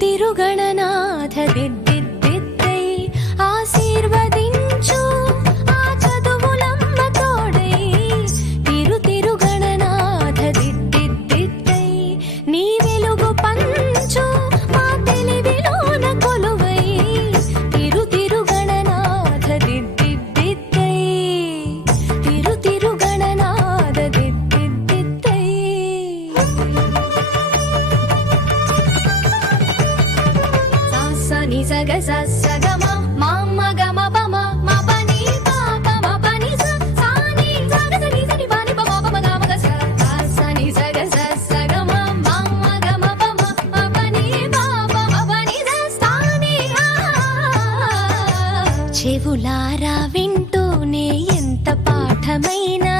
తిరుగణనాథ దిద్దిద్దిద్దై ఆశీర్వదించు ఆ చదువులమ్మ తోడై తిరుగణనాథ దిద్దిద్దిద్దై నీ వెలుగు పంచు మా తెలివిలోన కొలువై తిరుగణనాథ దిద్దిద్దిద్దై తిరుగణనాథ దిద్దిద్దిద్దై ని సగ సగమ మమ్మ గమ పమ మ పని పాప మ పని సా ని సగ సని సని పని పమ పమ గమ గ స ని సగ సగమ మమ్మ గమ పమ మ పని పాప మ పని సా ని చెవులారా వింటూనే ఎంత పాఠమైనా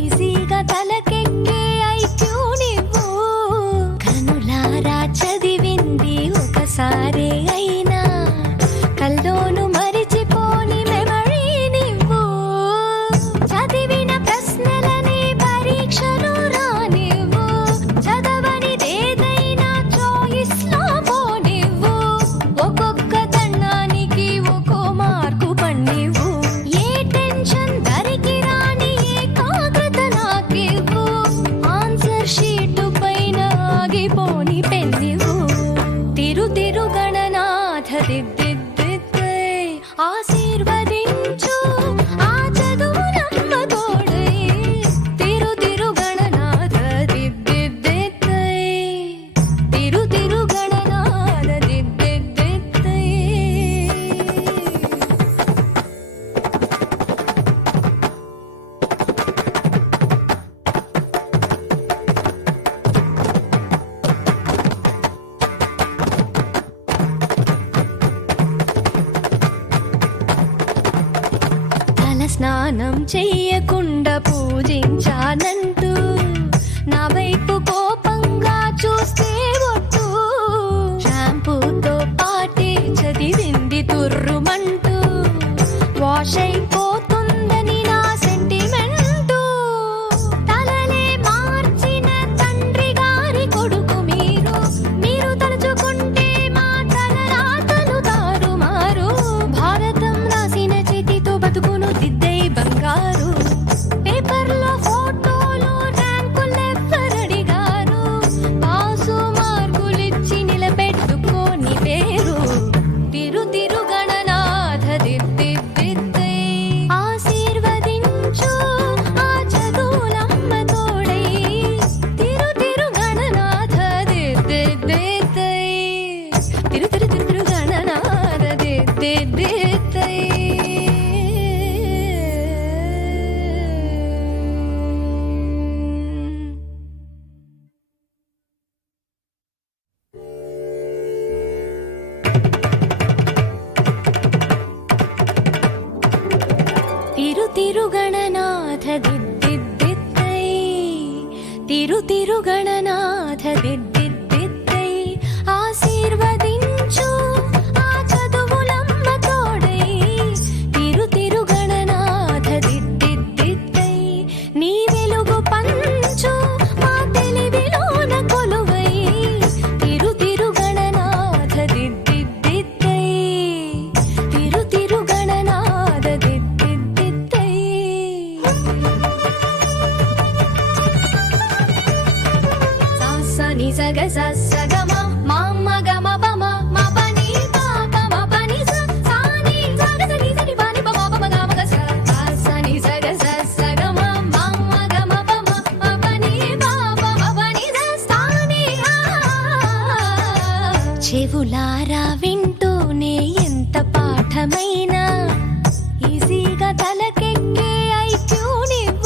ఈజీగా తలకెక్కే ఐక్యూ నీవు కనులారా చదివింది ఒకసారే అయినా కల్లోను మరిచిపోని మెమరీ నీవు చదివిన ప్రశ్నలని పరీక్షలు రానివ్వు చదవనిదేదైనా చాయిస్ లో పోనివ్వు ఒక్కొక్క దండానికి ఒక్కో మార్కు పన్నివ్వు ఏ టెన్షన్ దరికి రాని ఏకాగ్రత నాకివ్వు ఆన్సర్ షీటు పైన ఆగిపోని పెన్నివ్వు తిరుగణనాథ దిద్దిద్దిద్దై ఆశీర్వదించు ఆ చదువులమ్మ తోడై తిరుగణనాథ దిద్దిద్దిద్దై తిరుగణనాథ దిద్దిద్దిద్దై స్నానం చెయ్యకుండా పూజించానంటూ నా వైపు కోపంగా చూస్తే ఒట్టు షాంపూతో పాటే చదివింది తుర్రుమంటూ వాష్ అయిపోతుందని నా సెంటిమెంటు తలలే మార్చిన తండ్రి గారి కొడుకు మీరు తలుచుకుంటే మా తలరాతలు తారుమారు భారతం రాసిన చేతితో బతుకును దిద్దై బంగారు పేపర్లో ఫోటోలు ర్యాంకులెవ్వరడిగారు పాసు మార్కులిచ్చి నిలబెట్టుకోని పేరు తిరుగణనాథ దిద్దిద్దిద్దై ఆశీర్వదించు ఆ చదువులమ్మ తోడై తిరుగణనాథ దిద్దిద్దిద్దై తిరుగణనాథ దిద్దిద్దిద్దై తిరుగణనాథ దిద్దిద్దిద్దై తిరుగణనాథ దిద్దిద్దిద్దై ఆశీర్వదించు ఆ చదువులమ్మ తోడై తిరుగణనాథ దిద్దిద్దిద్దై నీ వెలుగు పంచు మా తెలివిలోన కొలువై తిరుగణనాథ దిద్దిద్దిద్దై తిరుగణనాథ దిద్దిద్దిద్దై ని సగ సగమ మమ్మ గమ పమ మ పని పాప మ పని సా ని సగ సని సని పని పమ పమ గమ గ స ని సగ సగమ మమ్మ గమ పమ మ పని పాప మ పని సా ని చెవులారా వింటూనే ఎంత పాఠమైనా